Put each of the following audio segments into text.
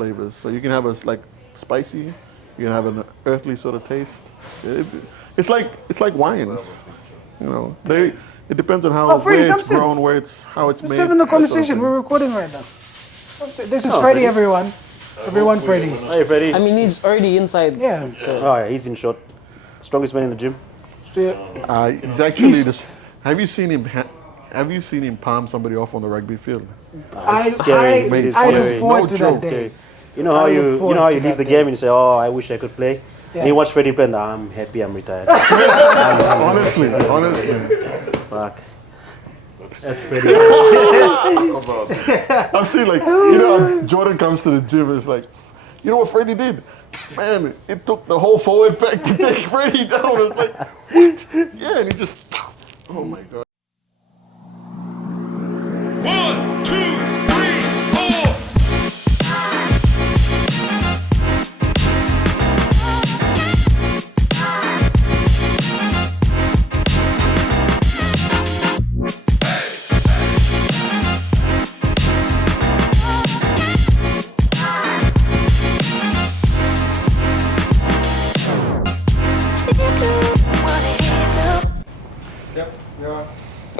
flavors. So you can have like spicy, you can have an earthly sort of taste. It's like wines, you know. It depends on Freddie, where it's grown, how it's made. Let's have in the conversation. We're recording right now. This is Freddie, everyone. Everyone, Freddie. Hey, Freddie. I mean, he's already inside. Yeah. So. Oh, yeah, he's in short. Strongest man in the gym. He's actually have you seen him? Have you seen him palm somebody off on the rugby field? It's scary. It's I scary. look forward to that Scary. day. You know how you leave the game and you say, "Oh, I wish I could play." Yeah. And you watch Freddie play, and I'm happy I'm retired. Honestly. Fuck. That's Freddie. I'm seeing like, you know, Jordan comes to the gym and it's like, you know what Freddie did? Man, it took the whole forward pack to take Freddie down. It's like, what? Yeah, and he just, oh my God. 1, 2, 3, 4.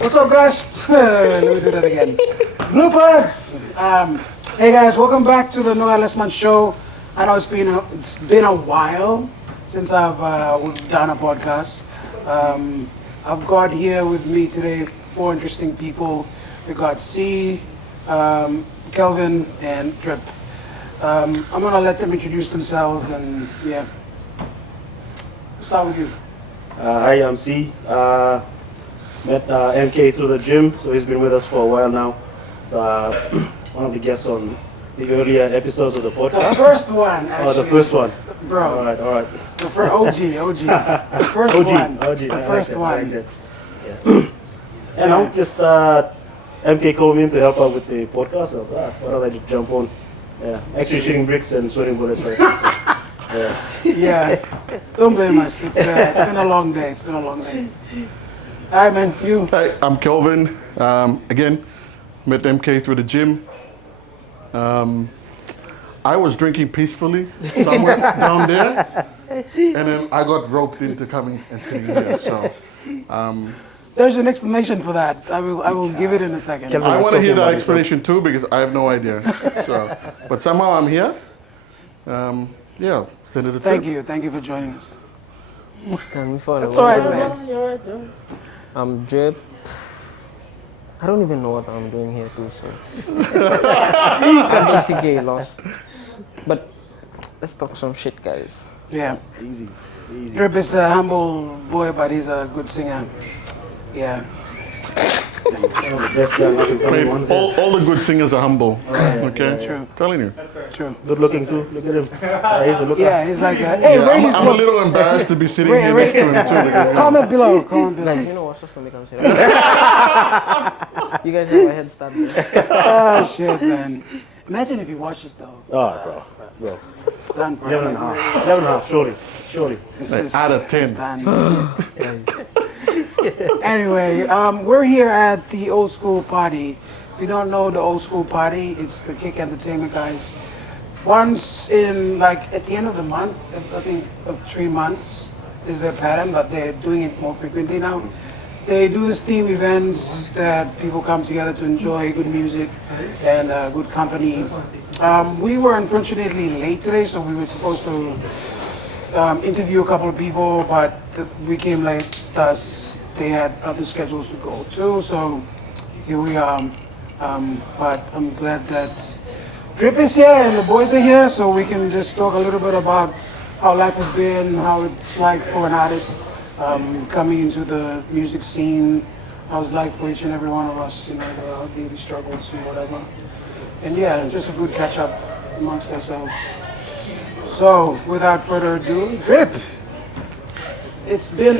What's up, guys? Let me do that again. Bloopers! Hey guys, welcome back to the No Lesman show. I know it's been a while since I've done a podcast. I've got here with me today 4 interesting people. We got C, Kelvin, and Drip. I'm gonna let them introduce themselves and yeah. We'll start with you. Hi, I'm C. Met MK through the gym, so he's been with us for a while now. He's one of the guests on the earlier episodes of the podcast. The first one, actually. Oh, the first one. Bro. All right. The first OG. The first one. The first one. Yeah. And I'm just MK called me in to help out with the podcast. So, why don't I just jump on? Yeah, actually shooting bricks and sweating bullets right now. So, Yeah. Don't blame us. It's been a long day. All right, man. You. Hi, I'm Kelvin. Again, met MK through the gym. I was drinking peacefully somewhere down there, and then I got roped into coming and sitting here. So, There's an explanation for that. I will give it in a second. I want to hear that explanation too because I have no idea. So, but somehow I'm here. Yeah, Senator. Thank you for joining us. Can we follow? That's all right, man. you're right. I'm Drip. I don't even know what I'm doing here too, so I'm basically lost. But let's talk some shit, guys. Yeah. Easy. Drip is a humble boy, but he's a good singer. Yeah. Best young up-and-coming ones here. All the good singers are humble. Okay, True. telling you. True. Good looking too. Look at him. He's a looker. Yeah, he's like, hey, Yeah, rate his I'm a looks. little embarrassed to be sitting here next to him too. Because, Comment below. Guys, you know what's supposed to make us You guys have a head start there. Oh, shit, man. Imagine if you watch this, though. Oh, bro. It's done for 11 and a half. 11 and a half, surely. This is out of 10. it's done. Anyway, we're here at the Old School Party. If you don't know the Old School Party, it's the Kick Entertainment guys. Once in, like, at the end of the month, I think of 3 months is their pattern, but they're doing it more frequently now. They do these theme events that people come together to enjoy good music and good company. We were unfortunately late today, so we were supposed to interview a couple of people, but we came late, thus they had other schedules to go to, so here we are. But I'm glad that Drip is here and the boys are here, so we can just talk a little bit about how life has been, how it's like for an artist coming into the music scene, how it's like for each and every one of us, you know, our daily struggles and whatever. And yeah, just a good catch up amongst ourselves. So, without further ado, Drip. It's been.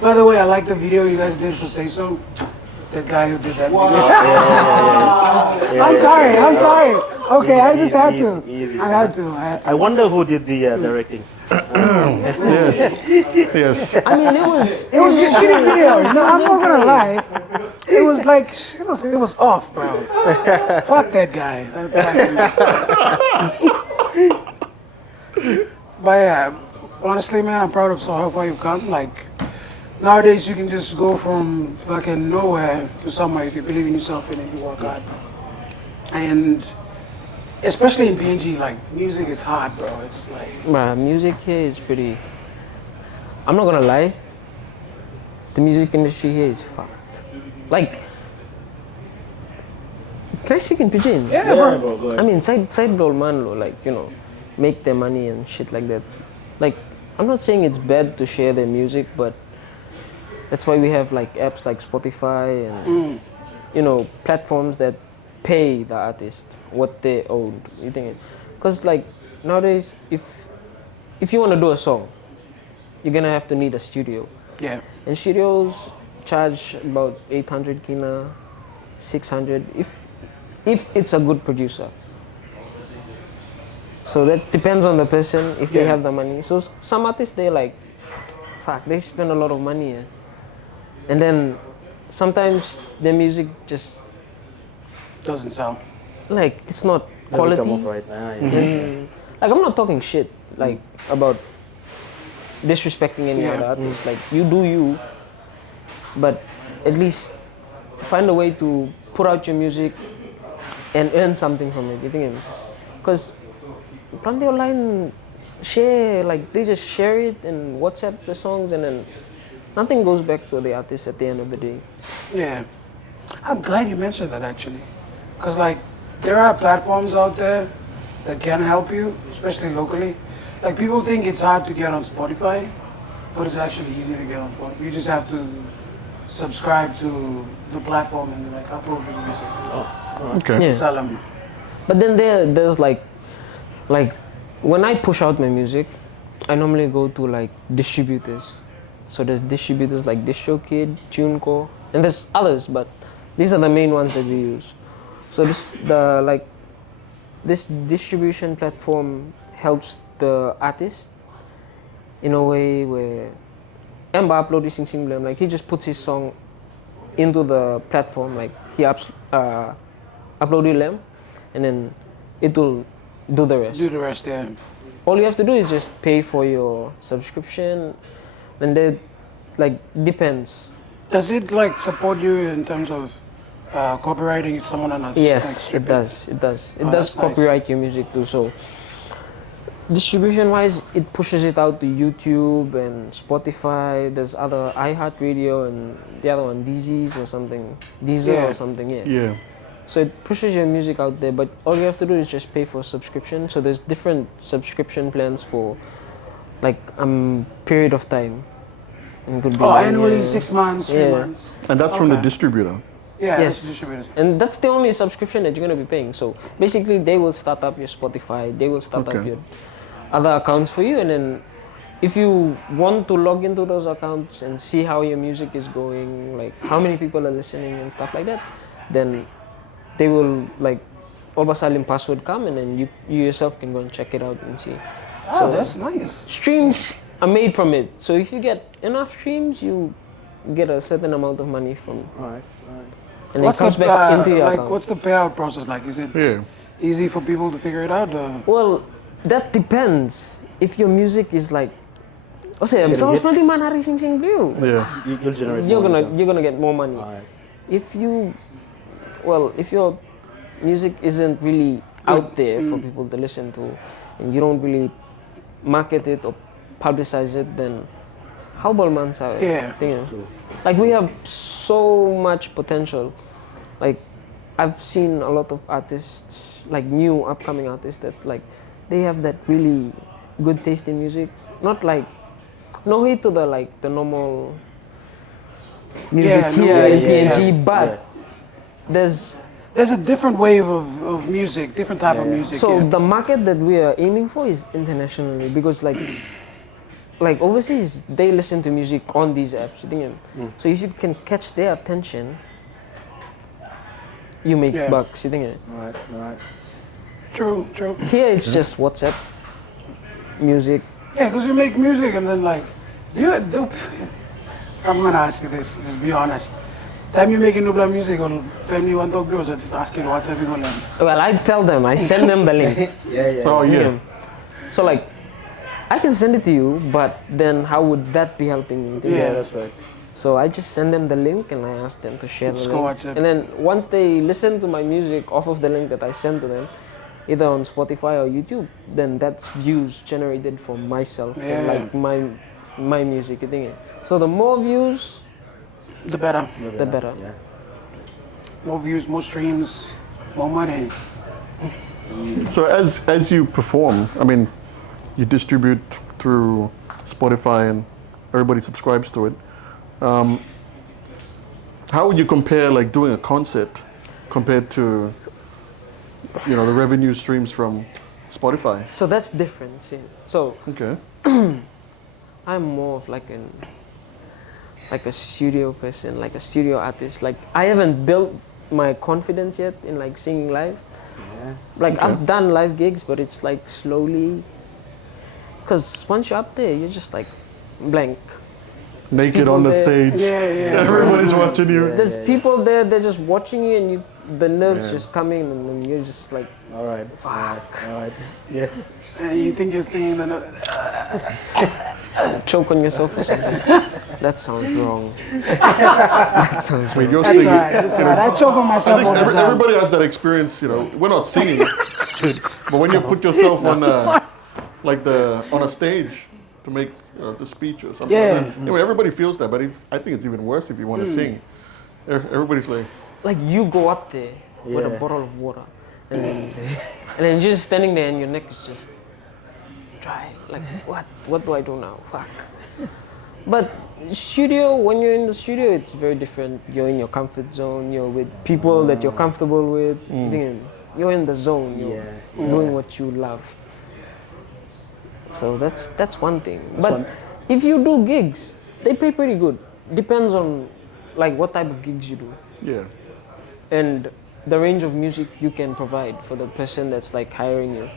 By the way, I like the video you guys did for Say So. The guy who did that video. Yeah. I'm sorry. Okay, I just had to. Easy. I had to. I wonder who did the directing. Yes. I mean, it was It was a shitty video. No, I'm not gonna lie. It was like it was off, bro. Fuck that guy. But yeah, honestly, man, I'm proud of how far you've come. Like nowadays, you can just go from fucking nowhere to somewhere if you believe in yourself and if you work hard. And especially in PNG, like music is hard, bro. It's like Bruh, music here is pretty. I'm not gonna lie. The music industry here is fucked. Like, can I speak in pidgin? yeah, Yeah, bro. bro, go ahead. I mean, side blow man, lo, like make their money and shit like that. Like, I'm not saying it's bad to share their music, but that's why we have like apps like Spotify and platforms that pay the artist what they owed. You think? Because like nowadays, if you want to do a song, you're gonna have to need a studio. Yeah. And studios charge about 800 kina, 600 if it's a good producer. So that depends on the person if they Yeah. have the money. So some artists they like, fuck, they spend a lot of money, and then sometimes their music just Doesn't sound. like it's not Doesn't quality. come off right now. Yeah. And like I'm not talking shit like about disrespecting any Yeah. other artist. Like you do you, but at least find a way to put out your music and earn something from it. You think? Because plenty online share, like they just share it and WhatsApp the songs, and then nothing goes back to the artist at the end of the day. Yeah. I'm glad you mentioned that actually. Because, like, there are platforms out there that can help you, especially locally. Like, people think it's hard to get on Spotify, but it's actually easy to get on Spotify. You just have to subscribe to the platform and, like, upload the music. Okay. Yeah. Sell them. But then there's like when I push out my music, I normally go to like distributors. So there's distributors like DistroKid, TuneCore, and there's others, but these are the main ones that we use. So this distribution platform helps the artist in a way where Emba uploaded sing blame, like he just puts his song into the platform, like he uploaded them, and then it will do the rest. Do the rest, yeah. All you have to do is just pay for your subscription, and that like depends. Does it, like, support you in terms of copywriting if someone on a Yes, it does. It does. It Oh, does that's nice. copyright your music too. So distribution-wise, it pushes it out to YouTube and Spotify. There's other iHeartRadio and the other one, Deezies or something, Deezer Yeah. or something. Yeah. Yeah. So it pushes your music out there, but all you have to do is just pay for a subscription. So there's different subscription plans for like period of time. And it could be Oh, 1 annually, year. 6 months, 3 Yeah. months. And that's from the Okay. distributor. Yeah, Yes. that's distributors. And that's the only subscription that you're going to be paying. So basically, they will start up your Spotify, they will start up Okay. your other accounts for you. And then if you want to log into those accounts and see how your music is going, like how many people are listening and stuff like that, then they will like Olbasalim password come, and then you yourself can go and check it out and see. Oh, that's nice. Streams are made from it. So if you get enough streams, you get a certain amount of money from, Alright. and it comes back into your like, account. what's the payout process like? Is it Yeah. easy for people to figure it out? Well, that depends. If your music is like, say, misalnya hits. 20 man hari sing blue, Yeah. You'll generate you're more gonna income. you're gonna get more money. Alright. If your music isn't really out there for people to listen to, and you don't really market it or publicize it, then how will man say? Yeah. Like we have so much potential. Like I've seen a lot of artists, like new upcoming artists, that like they have that really good taste in music. Not like no hate to the normal music Yeah, here no, in yeah, PNG, yeah. but there's There's a different wave of music, different type of music. so yeah. the market that we are aiming for is internationally, because like overseas they listen to music on these apps. You think? So if you can catch their attention, you make Yeah. bucks. You think? Alright. True. Here it's just WhatsApp music. Yeah, because you make music and then like, I'm gonna ask you this, just be honest. Time you making Nubla music or time you want to talk girls, I just ask you what's happening on them. Well, I tell them, I send them the link. Oh yeah. So like, I can send it to you, but then how would that be helping you? Yeah, that's right. So I just send them the link and I ask them to share the Just go link. WhatsApp. And then once they listen to my music off of the link that I send to them, either on Spotify or YouTube, then that's views generated for myself, Yeah. and like my music, you think? So the more views, The better. the better. Yeah. More views, more streams, more money. So as you perform, I mean, you distribute through Spotify and everybody subscribes to it. How would you compare like doing a concert compared to, you know, the revenue streams from Spotify? So that's different. See? So Okay. I'm more of like a studio person, like a studio artist. Like I haven't built my confidence yet in like singing live. Like I've done live gigs, but it's like slowly. Cause once you're up there, you're just like blank. Naked on the there. stage. Yeah. Everybody's watching you. There's people there, they're just watching you, and the nerves just coming, and then you're just like, All right. fuck. All right. Yeah. And you think you're singing the note. Choke on yourself or something. That sounds wrong. That sounds I mean, wrong. you're That's singing. alright. That's alright. I choke on I myself think all the time. everybody has that experience, you know. We're not singing, but when you put yourself on on a stage to make the speech or something. Yeah. Like that. Anyway, everybody feels that, but I think it's even worse if you want to sing. Everybody's like, Like you go up there with a Yeah. bottle of water, and then you're just standing there, and your neck is just dry. Like what do I do now? Fuck. But studio, when you're in the studio, it's very different. You're in your comfort zone. You're with people that you're comfortable with. You're in the zone. You're doing what you love. So that's one thing. But if you do gigs, they pay pretty good. Depends on like what type of gigs you do yeah. and the range of music you can provide for the person that's like hiring you.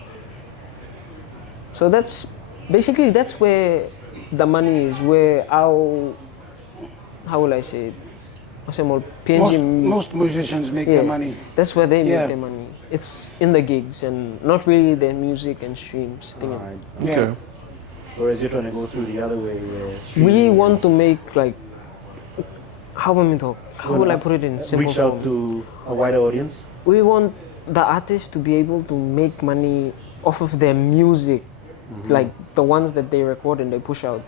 So that's where the money is, where how will I say it? Most musicians make their money. That's where they Yeah. make their money. It's in the gigs and not really their music and streams. All right. Yeah. Okay. Whereas you're trying to go through the other way. We want to make like how will I put it in simple reach form? out to a wider audience. We want the artists to be able to make money off of their music, like the ones that they record and they push out.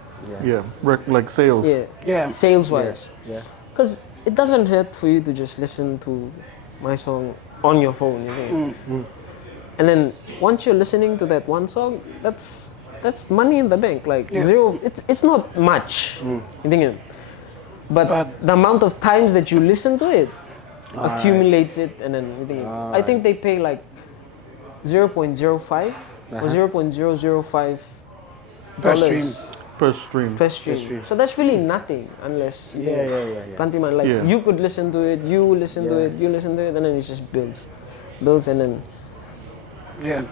Yeah. Like sales. Yeah. Sales wise. Yeah. Because it doesn't hurt for you to just listen to my song on your phone, you know? And then once you're listening to that one song, that's money in the bank. Like zero, it's not much, you think? But the amount of times that you listen to it accumulates it, and then you think. I think they pay like 0.05 or 0.005 Per stream. dollars Per stream. per stream. So that's really nothing unless you Yeah. Plantiman, like Yeah. you could listen to it, you listen to it, you listen to it, and then it just builds, and then. Yeah.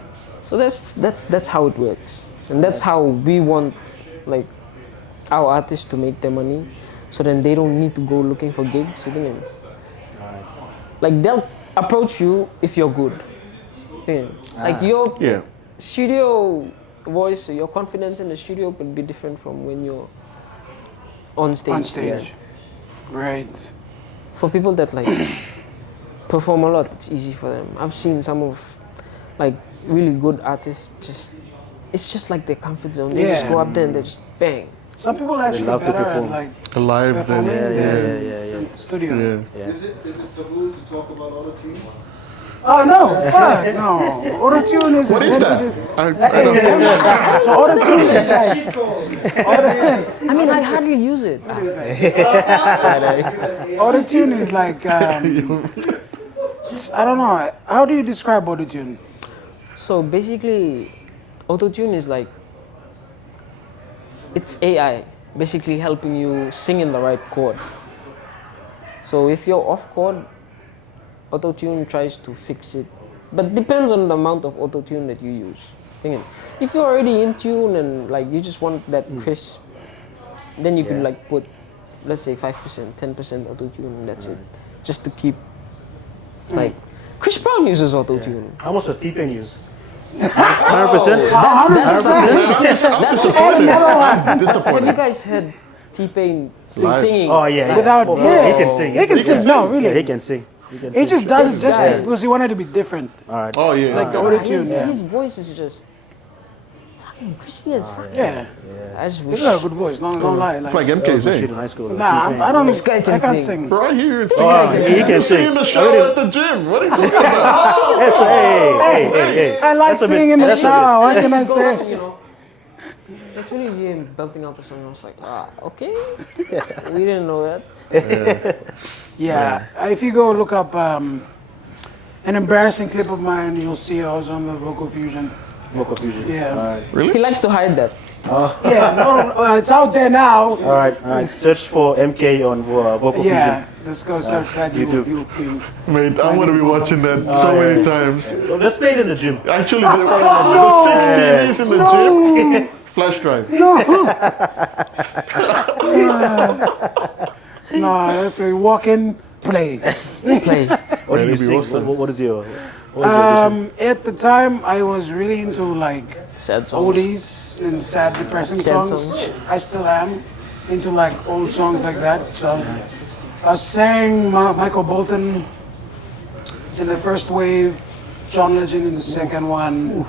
So that's how it works, and that's how we want, like, our artists to make their money, so then they don't need to go looking for gigs. You think? Like they'll approach you if you're good. Like your Yeah. studio voice, your confidence in the studio could be different from when you're on stage. On stage. Right. For people that like perform a lot, it's easy for them. I've seen some of like really good artists it's just like their comfort zone. They just Yeah. go up there and they just bang. Some people are actually love to better at perform. like Live performing then. Yeah. in the studio. Yeah. Is it taboo to talk about autotune? Oh no, fuck no. Autotune is a What is that? sensitive. I don't So autotune is like I mean, I hardly use it. autotune is like I don't know. How do you describe autotune? So basically, autotune is like, it's AI basically helping you sing in the right chord. So if you're off chord, autotune tries to fix it, but depends on the amount of autotune that you use. If you're already in tune and like you just want that crisp, then you could like put let's say 5%, 10% auto tune, and that's it. Just to keep like Chris Brown uses auto tune. How much does T-Pain use? 100%? That's disappointed. Have you Disappointed. guys had T-Pain Live. singing? Oh yeah. Without, He yeah. can sing. He can sing. No, really. Yeah, he can sing. He just does This it just guy. because he wanted to be different. All right. Oh yeah. Like the Ah, auto tune. his voice is just fucking crispy as fuck. Yeah. I just wish. He's got a good voice. No, don't lie. It's like That was some shit MK's. in high school. Nah, I don't. This guy can I can't sing. sing. Bro, I hear it. He can Sing sing. in the shower at the gym. What are you talking about? Hey. I like That's a bit- singing in the that's a bit- shower. What can I You say? know, it's really him belting out the song. I was like, okay, we didn't know that. Yeah. If you go look up an embarrassing clip of mine, you'll see I was on the Vocal Fusion. Vocal fusion. Yeah. He likes to hide that. Yeah. No, it's out there now. All right. Search for MK on vocal Yeah. Just go search that. YouTube. You'll see. Mate, I'm gonna be watching that so many times. fusion. So let's play it in the gym. Actually, the 6 TVs in the gym, flash drive. No, that's a walk-in play. Play. What do you That'd be sing? awesome. What is your audition? At the time, I was really into like Sad songs. oldies and sad, depressing Sad songs. songs. I still am into like old songs like that. So I sang Michael Bolton in the first wave, John Legend in the second one,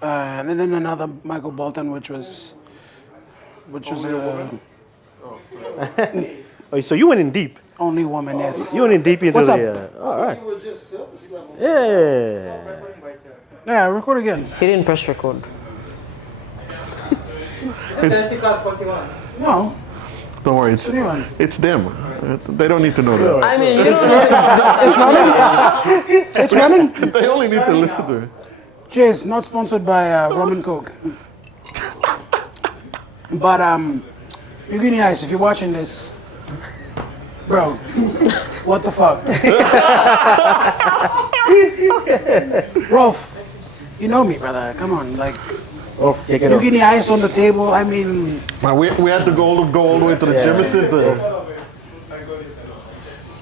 and then another Michael Bolton, which was Oh, so you went in deep. Only Woman. Yes. You went in deep into What's up? the. All right. You were just surface level. Yeah. Yeah, record again. He didn't press record. No, Don't worry, it's a new one. it's them. They don't need to know that. I mean, you don't It's running. It's running. They only need to listen to it. Cheers, not sponsored by Rum and Coke. But Eugenie Ice, if you're watching this, bro, what the fuck? Rolf, you know me, brother. Come on, like Oh, yeah, get off. Eugenie Ice on the table. I mean, Man, we had to go all the way to the gym and sit there.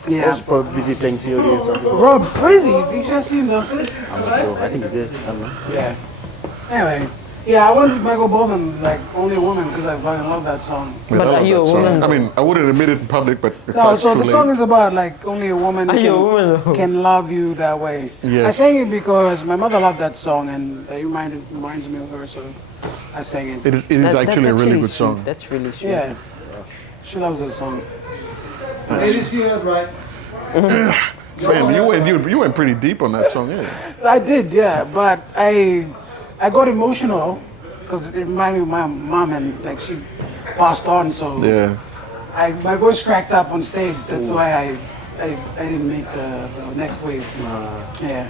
I yeah. was probably busy playing COD or something. Rob, where is he? Did you see him downstairs? I'm not sure. I think he's there. I don't know. Yeah. Anyway, yeah, I went with Michael Bolton, like Only a Woman, because I fucking love that song. Man, But I love are you that a song. woman? I mean, I wouldn't admit it in public, but it's No, not so too the late. song is about like only a woman Are you a woman though? can love you that way. Yes. I sang it because my mother loved that song and it reminds me of her, so I sang it. It is That's actually a really good sweet. song. That's really sweet. Yeah, she loves that song. Ladies, you heard right. Man, you went pretty deep on that song, yeah. I did, yeah, but I got emotional because it reminded me of my mom and like she passed on, so Yeah. my voice cracked up on stage. That's why I didn't make the next wave. Yeah.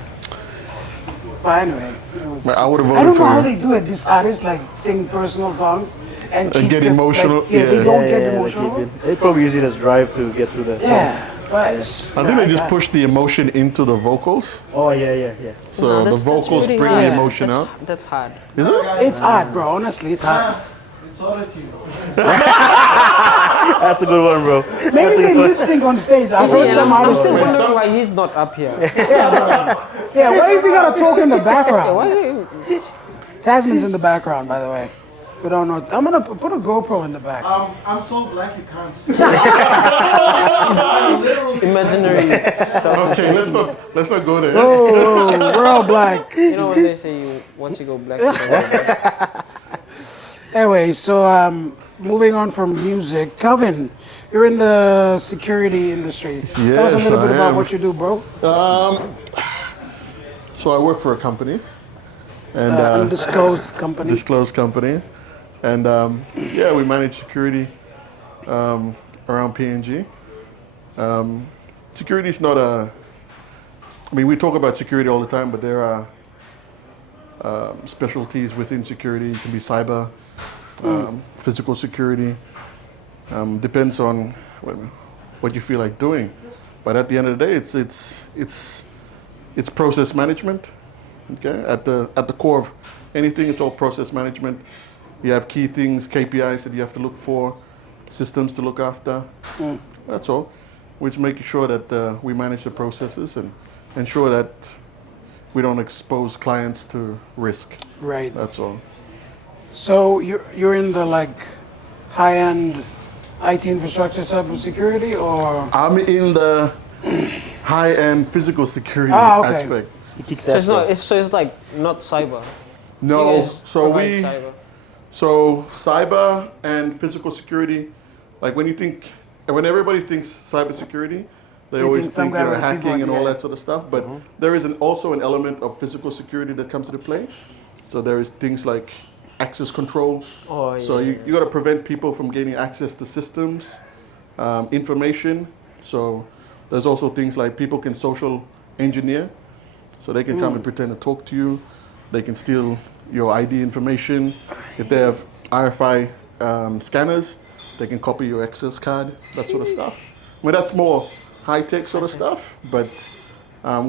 But anyway, it was, Man, I would've I voted don't know for how you. they do it. These artists like sing personal songs and keep get it, emotional, Like, yeah, they yeah. don't get they emotional. keep it. They probably use it as drive to get through the song. Yeah, but I think they just push the emotion into the vocals. Oh, yeah. So No, the that's vocals really bring hard. the emotion that's, out. That's hard. Is it? It's hard, bro. Honestly, it's hard. It's auto tune. That's a good one, bro. Maybe they lip sync on stage. I've See, heard and some I'm artists. still do it. wondering why he's not up here. Yeah, why is he gotta talk in the background? Why is he- Tasman's in the background, by the way. If you don't know, I'm gonna put a GoPro in the back. I'm so black you can't see. I'm literally imaginary self? Okay, let's not go there. Oh, we're all black. You know when they say once you go black, you don't go back. Anyway, so moving on from music, Calvin, you're in the security industry. Tell us a Yes, little bit I about am. what you do, bro. So I work for a company, and Undisclosed company. disclosed company, and yeah, we manage security around PNG. Security is not a. I mean, we talk about security all the time, but there are specialties within security. It can be cyber, physical security. Depends on what you feel like doing, but at the end of the day, it's process management. Okay, at the core of anything, it's all process management. You have key things, KPIs that you have to look for. systems to look after. That's all. Which making sure that we manage the processes and ensure that we don't expose clients to risk. Right. That's all. So you're in the like high-end IT infrastructure cybersecurity, or I'm in the high-end physical security okay. aspect. It kicks So it's ass. not. So it's like not cyber. No, You guys so provide cyber. So cyber and physical security, like when everybody thinks cybersecurity, they always think some think guy with a hacking keyboard, and all yeah. that sort of stuff. But there is also an element of physical security that comes into play. So there is things like access control. Oh, So yeah, you got to prevent people from gaining access to systems, information. So there's also things like people can social engineer. So they can come and pretend to talk to you. They can steal your ID information. If they have RFI scanners, they can copy your access card, that sort of stuff. Well, that's more high-tech sort of stuff, but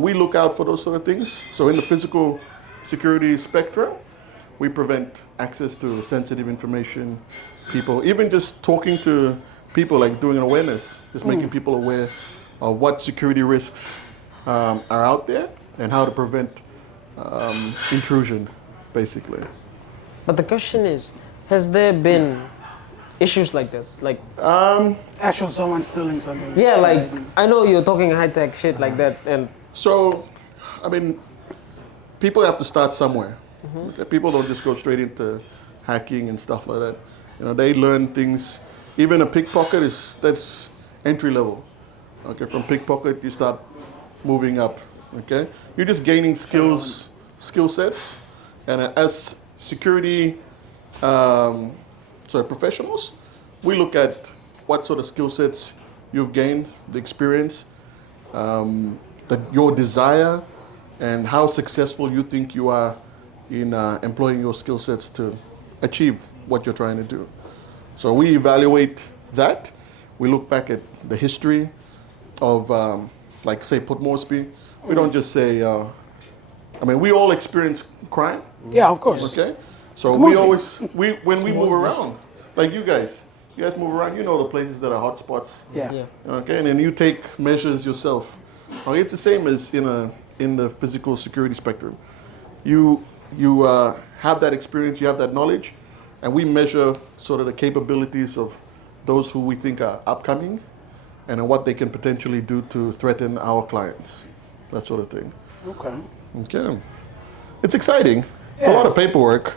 we look out for those sort of things. So in the physical security spectrum, we prevent access to sensitive information, people, even just talking to people, like doing an awareness, just making people aware of what security risks are out there and how to prevent intrusion, basically. But the question is, has there been issues like that? Like, actual someone stealing something? yeah, like I know you're talking high tech shit like that, and So, I mean, people have to start somewhere. Okay, people don't just go straight into hacking and stuff like that. You know, they learn things. Even a pickpocket that's entry level. Okay, from pickpocket you start moving up. Okay, you're just gaining skill sets, and as security professionals, we look at what sort of skill sets you've gained, the experience, your desire, and how successful you think you are in employing your skill sets to achieve what you're trying to do. So we evaluate that. We look back at the history of, like, say, Port Moresby. We don't just say, we all experience crime. Yeah, of course. Okay, so It's we Moresby. always when we move around, like you guys move around. You know the places that are hot spots. Yeah. Okay, and then you take measures yourself. Okay, it's the same as in the physical security spectrum. You have that experience, you have that knowledge, and we measure sort of the capabilities of those who we think are upcoming, and what they can potentially do to threaten our clients, that sort of thing. Okay. Okay, it's exciting. It's a lot of paperwork,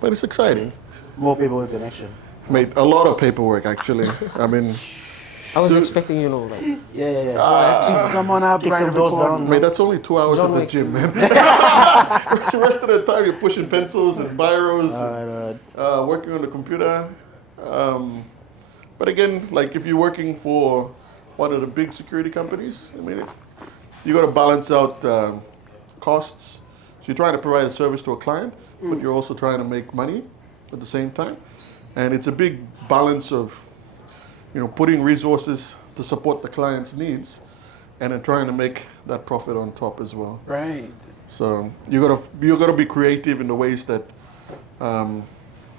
but it's exciting. More people with connection. Made a lot of paperwork actually. I mean, I was expecting, like, Yeah. Someone up Kick right some doors before. down. mate, that's only 2 hours John at the Wick. gym, man. The rest of the time you're pushing pencils and biros, working on the computer. But again, like if you're working for one of the big security companies, you got to balance out costs. So you're trying to provide a service to a client, but you're also trying to make money at the same time. And it's a big balance of, putting resources to support the client's needs, and then trying to make that profit on top as well. Right. So you gotta be creative in the ways that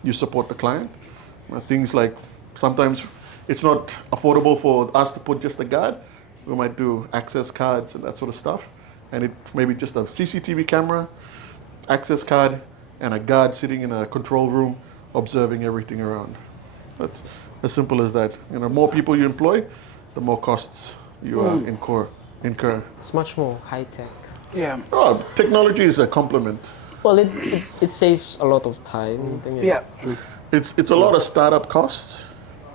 you support the client. Things like sometimes it's not affordable for us to put just a guard. We might do access cards and that sort of stuff, and it maybe just a CCTV camera, access card, and a guard sitting in a control room observing everything around. That's as simple as that. More people you employ, the more costs you incur. it's much more high tech. Yeah. Oh, technology is a complement. Well, it saves a lot of time. Yeah. It's a lot of startup costs.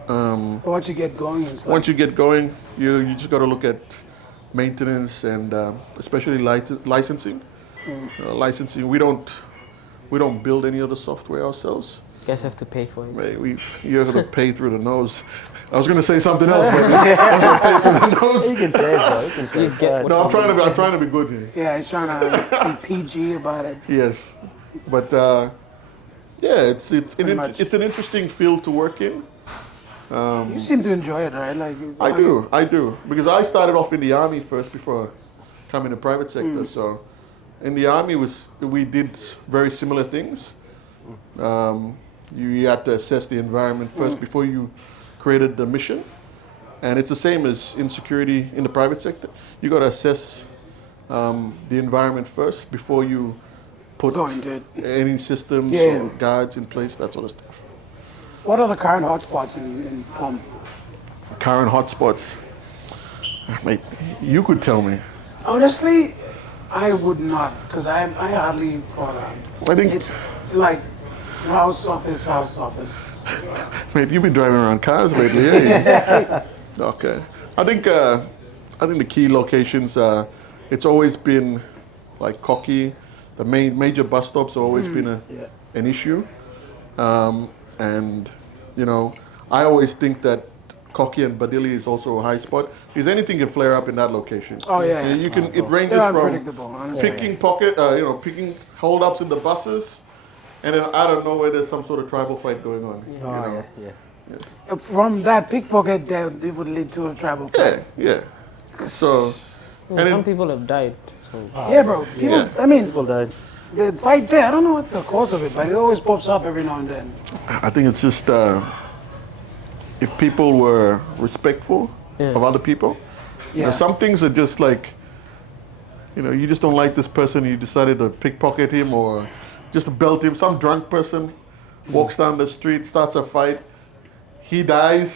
Once you get going and stuff. Once you get going, you just got to look at maintenance and especially licensing. Licensing, we don't build any of the software ourselves. You guys have to pay for it. Right, you have to pay through the nose. I was gonna say something else, but you have to pay through the nose. You can say it, bro. You can say You it. get No, I'm trying to be good here. Yeah, he's trying to be PG about it. Yes, but it's much. an interesting field to work in. You seem to enjoy it, right? Like I do, because I started off in the army first before coming to private sector. So in the army we did very similar things. You had to assess the environment first before you created the mission, and it's the same as in security in the private sector. You got to assess the environment first before you put Go into it. any systems Yeah. or guards in place, that sort of stuff. What are the current hotspots in Plum? Current hotspots. Mate, you could tell me. Honestly, I would not, because I hardly go around. I think- It's like house office. Mate, you've been driving around cars lately, eh? Exactly. Okay. I think the key locations. It's always been like Cocky. The major bus stops have always been an issue, and you know, I always think that Cocky and Badili is also a high spot because anything can flare up in that location. Oh, yeah. So you can. It ranges They're from unpredictable, honestly. picking hold-ups in the buses, and then out of nowhere there's some sort of tribal fight going on. you know? From that pickpocket, it would lead to a tribal fight. Yeah. So, and Some then, people have died. So Yeah, bro. People, Yeah. I mean, People died. the fight there, I don't know what the cause of it, but it always pops up every now and then. I think it's just if people were respectful Yeah. of other people. You know, Yeah. some things are just like, you just don't like this person, you decided to pickpocket him or just belt him. Some drunk person walks down the street, starts a fight, he dies.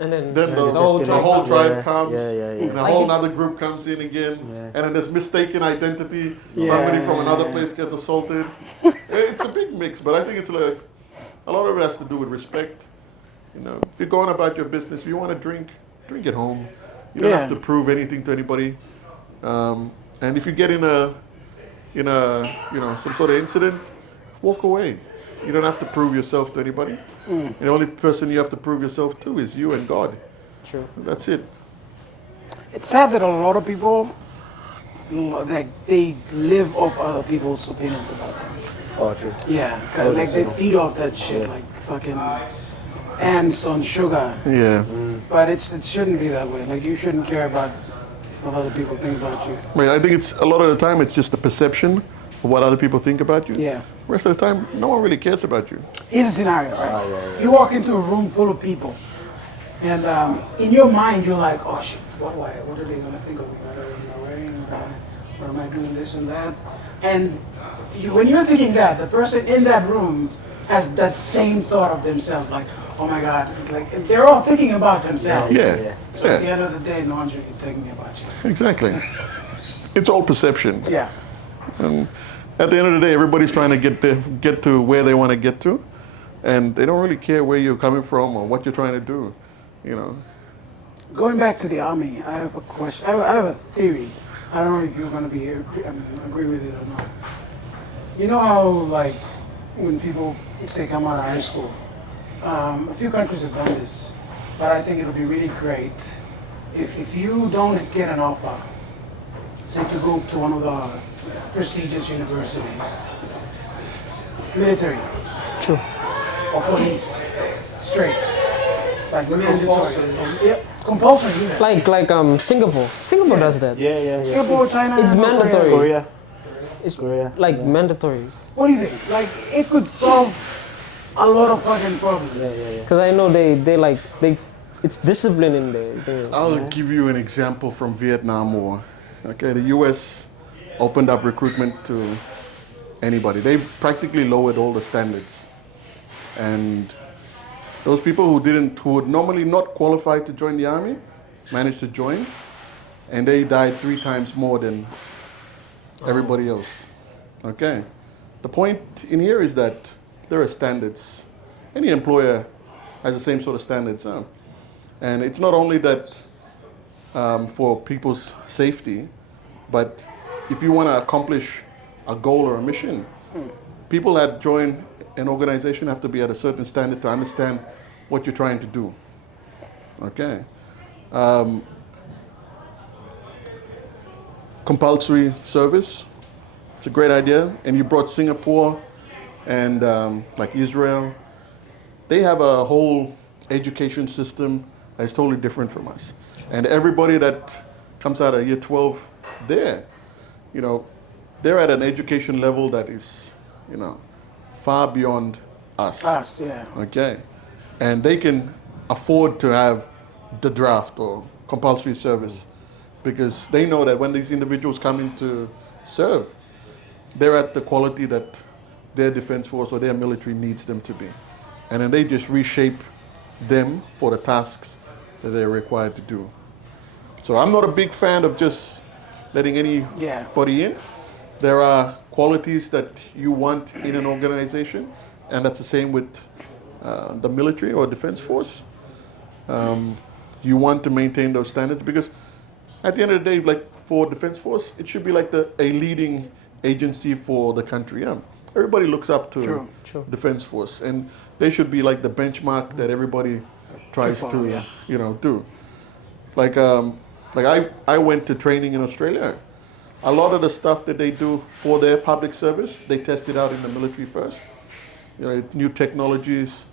and then Then the whole whole tribe tribe comes, Yeah. and a whole other group comes in again, and then there's mistaken identity. Yeah. Somebody from another place gets assaulted. It's a big mix, but I think it's like a lot of it has to do with respect. If you're going about your business, if you want to drink at home. You don't have to prove anything to anybody. And if you get in a some sort of incident, walk away. You don't have to prove yourself to anybody. The only person you have to prove yourself to is you and God. True. That's it. It's sad that a lot of people, like, they live off other people's opinions about them. Oh, true. Yeah, 'cause, like they feed off that shit like fucking ants on sugar. Yeah. But it shouldn't be that way. Like, you shouldn't care about what other people think about you. I mean, I think it's a lot of the time it's just the perception of what other people think about you. Yeah. Rest of the time, no one really cares about you. Here's a scenario, right? You walk into a room full of people, and in your mind you're like, oh shit, what are they gonna think of me? What am I wearing? What am I doing? This and that. And when you're thinking that, the person in that room has that same thought of themselves, like, oh my God, like they're all thinking about themselves. Yeah. So at the end of the day, no one's really thinking about you. Exactly. It's all perception. Yeah. And at the end of the day, everybody's trying to get to where they want to get to, and they don't really care where you're coming from or what you're trying to do. Going back to the army, I have a question. I have a theory. I don't know if you're going to agree with it or not. You know how, like, when people say come out of high school, a few countries have done this, but I think it'll be really great if you don't get an offer, say to go to one of the prestigious universities, military, True. or police, straight, like mandatory. Yep, compulsory. Yeah. Like Singapore. Singapore does that. Yeah. Singapore, China, It's North Korea. mandatory. Korea. It's Korea. like mandatory. What do you think? Like, it could solve a lot of fucking problems. Because I know it's discipline in there. I'll give you an example from Vietnam War. Okay, the U.S. opened up recruitment to anybody. They practically lowered all the standards, and those people who would normally not qualify to join the army, managed to join, and they died 3 times more than everybody else. Okay, the point in here is that there are standards. Any employer has the same sort of standards, and it's not only that for people's safety, but if you want to accomplish a goal or a mission, people that join an organization have to be at a certain standard to understand what you're trying to do. Okay. Compulsory service, it's a great idea. And you brought Singapore and like Israel. They have a whole education system that's totally different from us. And everybody that comes out of year 12 there, they're at an education level that is, far beyond us. Us, yeah. Okay. And they can afford to have the draft or compulsory service, because they know that when these individuals come in to serve, they're at the quality that their defense force or their military needs them to be. And then they just reshape them for the tasks that they're required to do. So I'm not a big fan of just letting anybody in. There are qualities that you want in an organization, and that's the same with the military or defense force. You want to maintain those standards because at the end of the day, like for defense force, it should be like a leading agency for the country. Yeah. Everybody looks up to defense force, and they should be like the benchmark that everybody tries to, do. Like I went to training in Australia. A lot of the stuff that they do for their public service, they test it out in the military first. New technologies,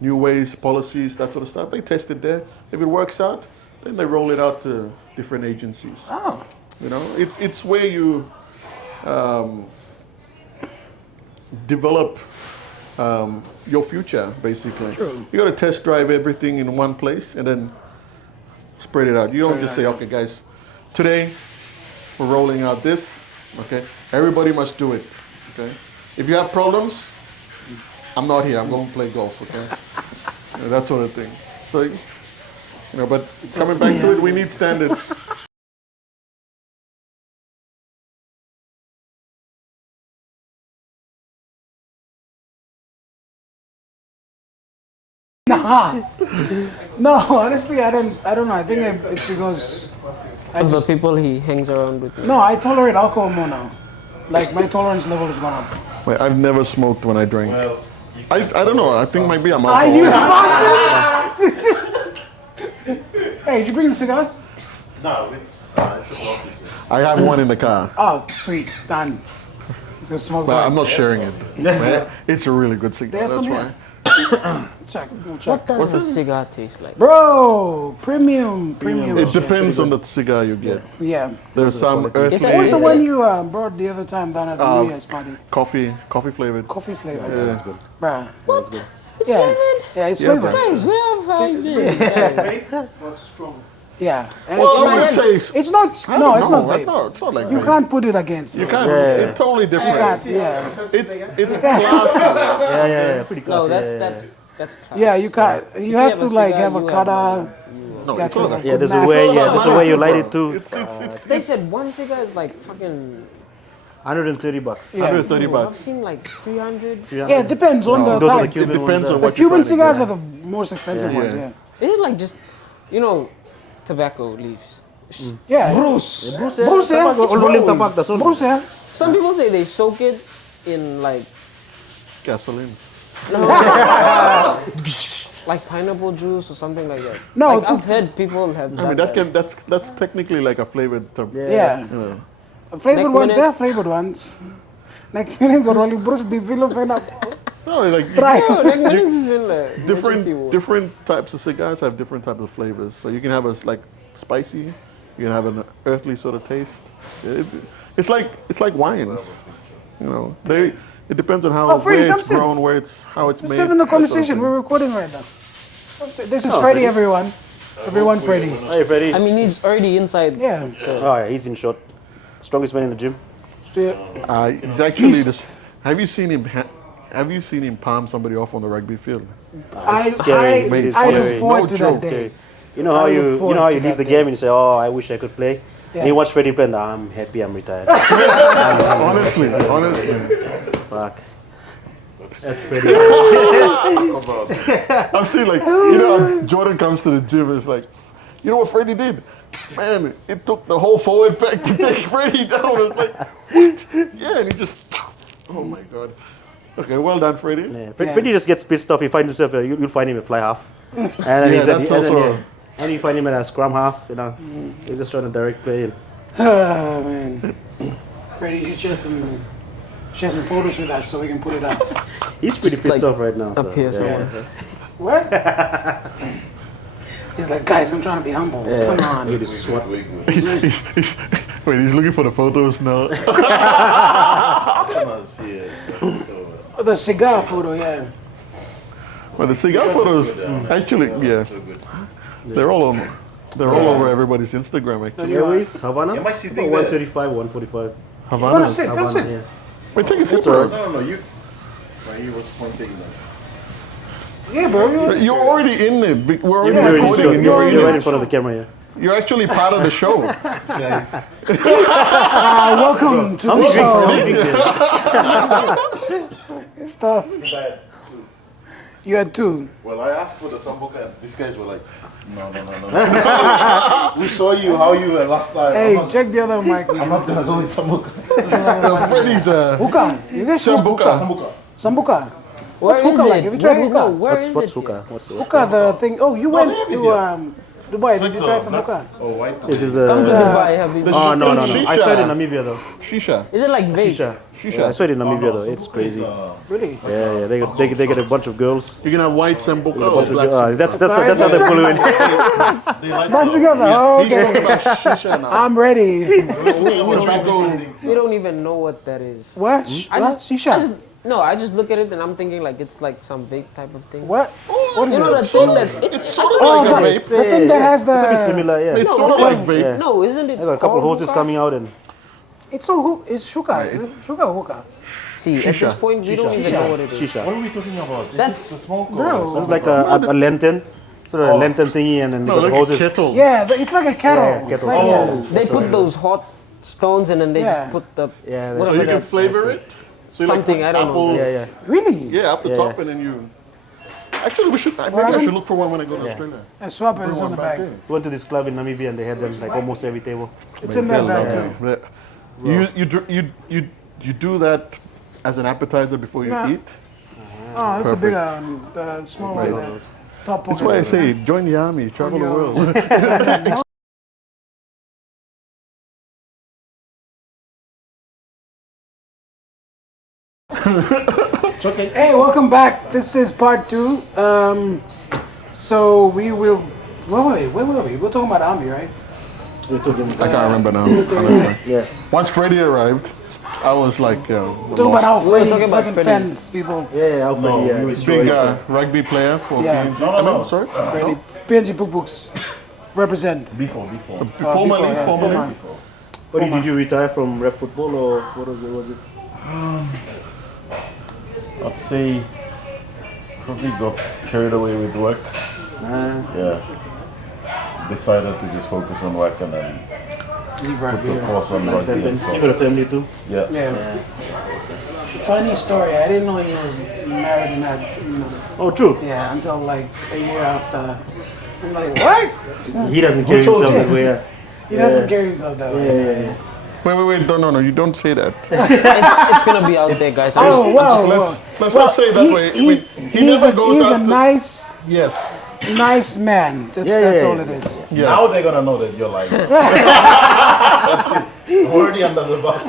new ways, policies, that sort of stuff. They test it there. If it works out, then they roll it out to different agencies. Oh. It's where you develop your future, basically. True. You got to test drive everything in one place and then spread it out. You don't just say, okay, guys, today we're rolling out this. Okay, everybody must do it. Okay, if you have problems, I'm not here. I'm going to play golf. Okay, that sort of thing. So, but coming back to it, we need standards. No, honestly, I don't know. I think it's because Of the people he hangs around with. no, I tolerate alcohol more now. Like my tolerance level has gone up. Wait, I've never smoked when I drink. Well, I don't know. I think maybe I'm Are you alcoholic. fasting? Hey, did you bring the cigars? no, it's a office. I have one in the car, Oh, sweet, done. Let's go smoke but that. I'm not sharing it. Man, it's a really good cigar. They have That's some why. here. Check, we'll check. What does a cigar taste like? Bro, premium. It depends on the cigar you get. Yeah. There's some earthly, It's What's the one you brought the other time down at the New Year's party? coffee flavored. Coffee flavor. Yeah. That's good. Bruh. What? It's Yeah. flavored? Yeah, it's Yeah, flavored. bro. Guys, where have I this? Vape, but strong. Yeah. And Well, I would it's, say it's not. No, it's not vape. No, it's not like You vape. can't put it against. You vape. can't. Yeah. It's totally different. Yeah. It's classy. Yeah, pretty close. No, that's class. Yeah, you can't. You have to like have a cutter. No, You have it's to not have like a Yeah, good there's a mask. way. Yeah, there's a way you light it too. It's They said one cigar is like fucking. $130. Yeah. 130 I've bucks. seen like 300. Yeah, it depends on the Those are the type. Cuban It depends ones. on The what you're Cuban trying to cigars get. are the most expensive Yeah. ones. Yeah. Yeah. Is it like just, tobacco leaves? Yeah. Bruce. Bruce, Bruce, yeah. tapak, It's all rolling Bruce. tapak, that's all. Bruce, yeah. Some people say they soak it in like Gasoline. like pineapple juice or something like that. No, like, I've heard people have I done mean, that. that's technically like a flavored term. Yeah. Flavored Like ones, when there are flavored ones. Like when I got only Bruce develop pineapple. No, like Try. No, like when it's in the emergency ward. different types of cigars have different types of flavors. So you can have a like spicy, you can have an earthly sort of taste. It's like wines. It depends on how Freddie, where come it's sit. grown, how it's Let's made. have in the that sort of conversation. thing. We're recording right now. This is Freddie, everyone. Everyone, Freddie. Hey, Freddie. I mean, he's already inside. Yeah. Oh, yeah, he's in short. Strongest man in the gym. He's actually this. Have you seen him palm somebody off on the rugby field? I scary, mate, it's I look scary. forward No to joke. that day. You know how I look you forward know how to you leave that the day. game and you say, "Oh, I wish I could play." Yeah. And you watch Freddie play, and I'm happy, I'm retired. Honestly. Fuck. That's Freddie. I've seen Jordan comes to the gym and it's like, you know what Freddie did? Man, it took the whole forward pack to take Freddie down. It's like, what? Yeah, and he just, oh my God. Okay, well done, Freddie. Yeah. Freddie just gets pissed off. He finds himself. You'll find him at fly half, and then Yeah, that's also- and you find him at a scrum half. He's just trying to direct play. And Oh, man. Freddie, you share some photos with us so we can put it up. he's pretty Just pissed like off right now. Up so, here yeah. somewhere. What? He's like, guys, I'm trying to be humble. Come on. With his sweat. Wait, he's looking for the photos now. Come on, see it. The cigar photo, yeah. But the cigar photos, actually, yeah, they're all over everybody's Instagram actually. Airways, Havana. Am I sitting 135, 145. Havana. Sit, come Havana, sit. yeah. Wait, take a seat, all bro. right. No, you. Right, he was pointing. Yeah, bro. You're already in it. We're already You're, recording. and you're, You're, you're right in in front of the camera, yeah. it. You're actually part of the show. Welcome to the show. It's tough. You had two. Well, I asked for the sambuca, and these guys were like, no. We saw you how you were last time. Hey, check the other mic. I'm not gonna go with sambuca. Freddy's Hookah. You guys smoke Sambuca. Sambuca. Sambuca. Where What's is hookah it? like? Have you tried Where- hookah? no, where What's is what's it? hookah? What's Hookah, the thing. Oh, you went they to have Dubai. Did you try some hookah? Oh, white. This is Come to the. Dubai, Habib. Oh no. I Shisha. saw it in Namibia though. Shisha. Is it like vape? Yeah, I saw it in Namibia though. It's crazy. Really? Yeah. They get a bunch of girls. You can have white sambuca A or bunch of black. that's Sorry, how they pull you in. Not together. Oh, He's talking okay. about shisha now. I'm ready. We don't even know what that is. What? I just, Shisha. I just look at it and I'm thinking like it's like some vape type of thing. What? What is You know it? the thing that it's Sort of Oh, like a the, vape. the thing that has It's a bit the. similar, yeah. It's sort of like vape. Yeah. no, isn't it? I got a couple of called hoses hookah? coming out and It's hookah. It's sugar hookah. See, at this point we don't even know what it is. shisha. What are we talking about? Is That's- this the smoke Bro. It's like a lantern. Sort of a lantern thingy and then they No, got like a hoses. kettle. Yeah, it's like a kettle. Yeah, kettle. It's like, Oh. They put those hot stones and then they Yeah. just put the Yeah, So whatever you can that- flavor it? So you like something put I don't know. apples, Yeah. Really? Yeah, up the Yeah, top yeah. and then you. Actually, maybe I should look for one when I go to Australia. And swap it Bring on one the back back. in. Went to this club in Namibia and they had them like almost every table. It's in that bag too. You do that as an appetizer before you Yeah. eat. Oh, that's a Perfect. big one. The small one. The top That's pocket. why I say join the army, travel the Join the world. It's okay. Hey, welcome back. This is part 2. So we will. Where were we? We're talking about army, right? We took them. I can't remember now. honestly. Yeah. Once Freddie arrived, I was like, We're talking about how were Freddie talking about fucking Freddie. fends people. Yeah, Alfred, No, yeah. we destroyed big it. rugby player for Yeah. PNG. No. Sorry? Freddie. PNG Book Books represent. Before. Formerly, yeah, formerly. former. What, did you retire from rep football or what was it? I'd say probably got carried away with work. Yeah. Decided to just focus on work and then Leave put rugby. the course on rugby. You and so, got a family too? yeah. Yeah. Funny story. I didn't know he was married and had, Oh, true. yeah, until like a year after. I'm like, what? He doesn't carry himself that way. Yeah. He doesn't carry himself that way. Yeah. Wait, no, you don't say that. It's gonna be out there, guys. I'm just, Oh, wow. Let's not say it that way. He never goes he's out a to- nice, Yes. nice man. That's Yeah. all it is. Yes. Now they're gonna know that you're lying. That's it. I'm already under the bus.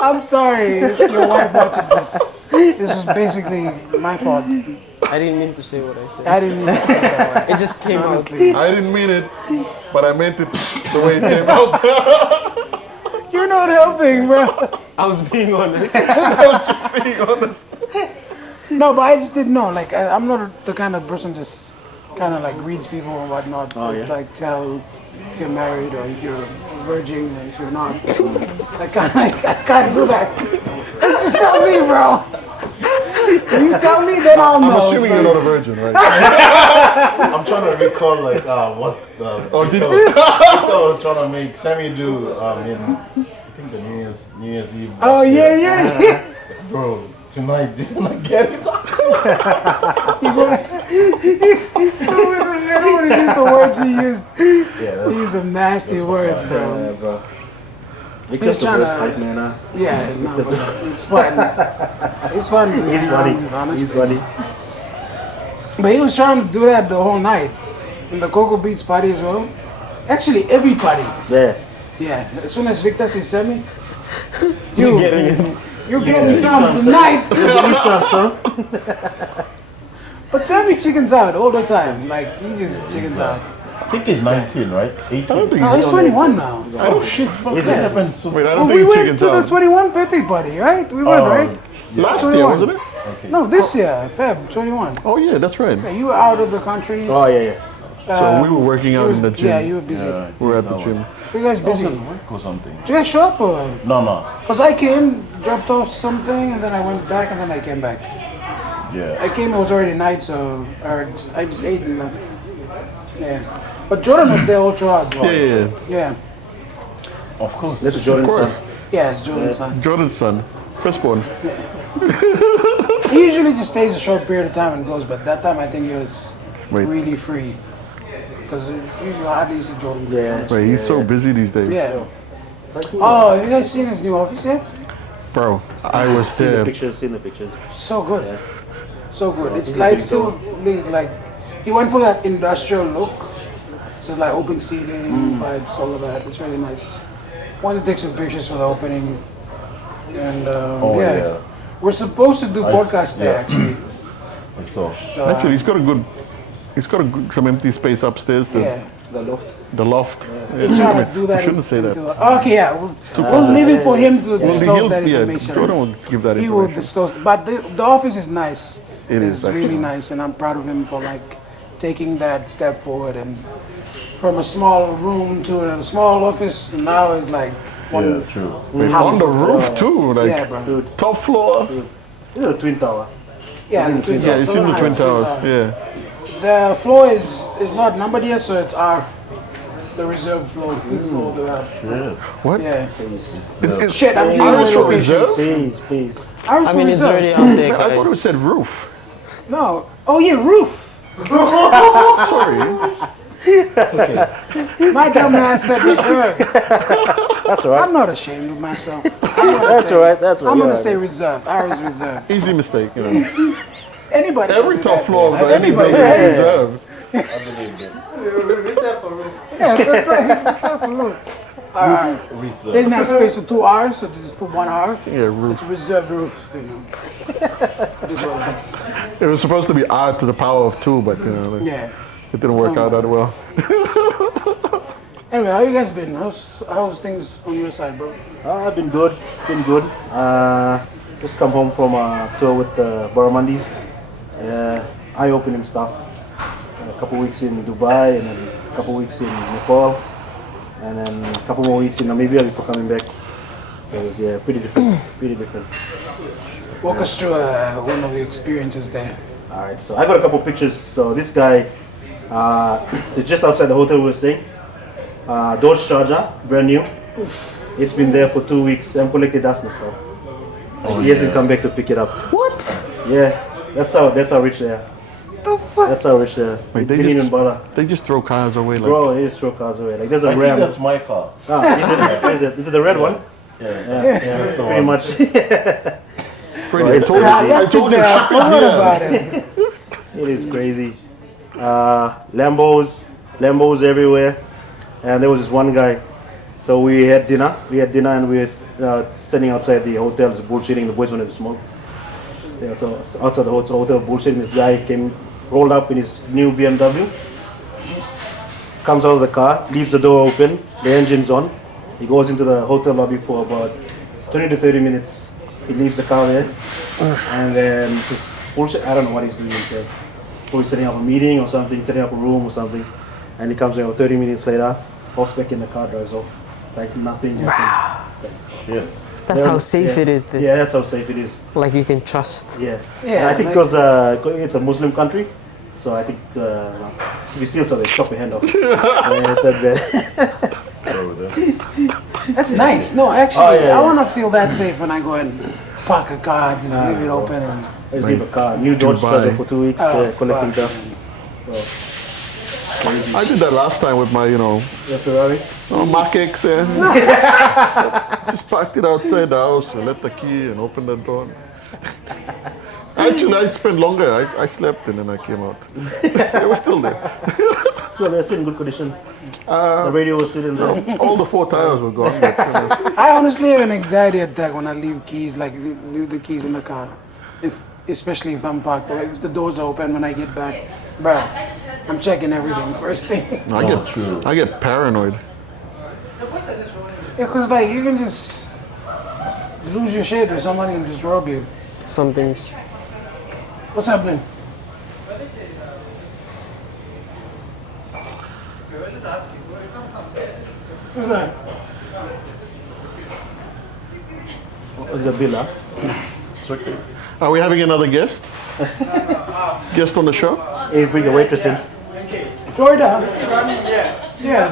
I'm sorry if your wife watches this. This is basically my fault. I didn't mean to say what I said. I didn't mean to say it that way. It just came out. Honestly. I didn't mean it, but I meant it the way it came out. You're not helping, bro. I was being honest. I was just being honest. No, but I just didn't know. Like, I'm not the kind of person just kind of like reads people and whatnot. Oh, yeah? Like, tell if you're married or if you're a virgin or if you're not. I can't do that. It's just not me, bro. When you tell me, then I'll know. I'm assuming you're not a virgin, right? I'm trying to recall like what did I was trying to make Sammy do in I think the New Year's Eve. Oh, yeah. Bro, tonight did you not get it? I don't want to use the words he used. Yeah, He used some nasty words, bro. bro. He's He's trying the to- best type, man. Huh? Yeah, no, but it's fun. It's fun to He's hang around funny. with, honestly. He's funny. But he was trying to do that the whole night. In the Cocoa Beats party as well. Actually, every party. Yeah. Yeah. As soon as Victor says Sammy, you're Getting getting some tonight. He's some, son. But Sammy chickens out all the time. Like, he just chickens out. I think he's 19, right? 18. I don't think No, he's 21 now. Oh shit! Fuck, Is that it? happened. So Wait, I don't Well, we think went chickens to the out. 21 birthday party, right? We went, right? Last year, wasn't it? Okay. No, this year, Feb 21. Oh yeah, that's right. Yeah, you were out of the country. Oh yeah, yeah. So we were working You out was- in the gym. Yeah, you were busy. Yeah, We were at I the was- gym. You guys I was busy? at work or something. Did you guys show up or? No. Because I came, dropped off something, and then I went back, and then I came back. Yeah. I came, it was already night, so I just ate and left. Yeah. But Jordan was there all throughout. Yeah. Yeah. Of course. That's Jordan's course. son. Yeah, it's Jordan's son. Jordan's son, firstborn. He usually just stays a short period of time and goes, but that time I think he was Wait. really free. Because you hardly see Jordan. Yeah. Wait, he's so busy these days. Yeah. Oh, have you guys seen his new office yet? Bro, I was Seen the there. pictures. Seen the pictures. So good. Yeah. So good. It's like still like he went for that industrial look. So like open ceiling, pipes, all of that. It's really nice. Wanted to take some pictures for the opening. And Oh, yeah. we're supposed to do podcast there yeah. actually. I saw. So, Actually, he's got some empty space upstairs. yeah, the loft. The loft. He's trying to do that. We shouldn't say that. Okay, yeah, we'll leave it for him to disclose He'll- that yeah, information. Jordan will give that He will information. disclose, but the office is nice. It It's is, really actually. nice, and I'm proud of him for like taking that step forward and from a small room to a small office. Now it's like Yeah, one. true. Wait, on the roof too, like Yeah, bro. top floor. This is a twin tower. Yeah, the twin Yeah, towers. it's in the So Twin nice, Towers. Yeah. The floor is not numbered yet, so it's the reserved floor. This is all the Yeah. What? yeah. It's Shit, I'm giving Irish away for locations. reserve? Please. Irish I for mean, it's reserve. already out there, I thought it guys. said roof. No. Oh yeah, roof. Sorry. My dumb ass said reserve. That's all right. I'm not ashamed of myself. That's all right. That's all right. I'm You're gonna all say right. reserve. Irish reserve. Easy mistake, you know. Anybody. can Every do top that. floor of Anybody. anybody is reserved. Yeah, that's right. Reserve for roof. Alright. They didn't have space for 2 hours, so they just put 1 hour. Yeah, roof. It's reserved roof, you know. It is what it is. It was supposed to be R to the power of 2, but you know, Yeah. it didn't work out that well. Anyway, how you guys been? How's things on your side, bro? I've been good. Been good. Just come home from a tour with the Baramandis. Eye-opening stuff. A couple weeks in Dubai, and then a couple weeks in Nepal, and then a couple more weeks in Namibia before coming back. So it was pretty different. Pretty different. Walk us through one of your experiences there. All right, so I got a couple pictures. So this guy, so just outside the hotel we were staying, Dodge Charger, brand new. It's been there for 2 weeks. I'm collecting dust and stuff. He hasn't come back to pick it up. What? Yeah, that's how rich they are. The fuck? That's how rich they are. Wait, Didn't even bother. they just throw cars away like. Bro, they just throw cars away. Like there's a I think Ram. that's my car. Is it the red one? Yeah, that's the Pretty one. much. Freddie, I told you, I I left it told you, there. I ship it forgot here. about it. It is crazy. Lambos everywhere. And there was this one guy. So we had dinner. And we were standing outside the hotel, just bullshitting. The boys wanted to smoke. Yeah, so outside the hotel bullshitting. This guy came, rolled up in his new BMW. Comes out of the car, leaves the door open, the engine's on. He goes into the hotel lobby for about 20 to 30 minutes. He leaves the car there, and then just bullshit. I don't know what he's doing inside. Probably setting up a meeting or something, setting up a room or something. And he comes in 30 minutes later, hops back in the car, drives off. Like nothing happened. Yeah. That's how safe it is. Yeah, that's how safe it is. Like you can trust. Yeah. Yeah, And I think like- because it's a Muslim country, so I think if you steal something, chop your hand off. Yeah, it's that bad. Bro, that's, That's nice. No, actually, Oh, yeah, I yeah. want to feel that safe when I go and park a car, just leave it open. And I just leave a car, new Dodge Dubai. Charger for 2 weeks, collecting wow. dust. I did that last time with my, Your Ferrari? Mark X, yeah. Just parked it outside the house, and let the key and opened the door. Actually, I spent longer. I slept and then I came out. It was still there. So they're still in good condition. The radio was still in there. All the 4 tires were gone. But, I honestly have an anxiety attack when I leave keys, like leave the keys in the car. Especially if I'm parked or if the doors are open when I get back. Bro, I'm checking everything first thing. I get paranoid. Yeah, cause like you can just lose your shit or somebody can just rob you. Some things. What's happening? Who's that? What's the bill, huh? It's okay. Are we having another guest? Guest on the show? Hey, bring the waitress in. Florida? Yeah.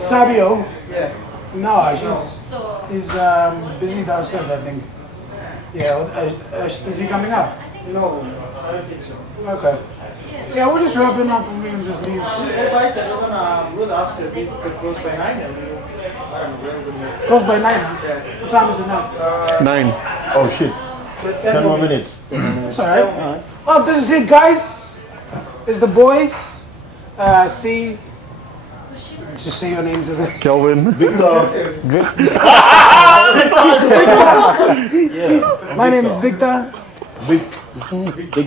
Sabio? No, he's busy downstairs, I think. Yeah, is he coming up? No, I don't think so. Okay. Yeah, we'll just wrap him up and we can just leave. We'll ask if it's close by 9. Close by 9, huh? What time is it now? 9. Oh shit. 10 more minutes. It's alright. Oh, this is it, guys. It's the boys. C. Just say your names. Kelvin. Drip. My name is Victor. Big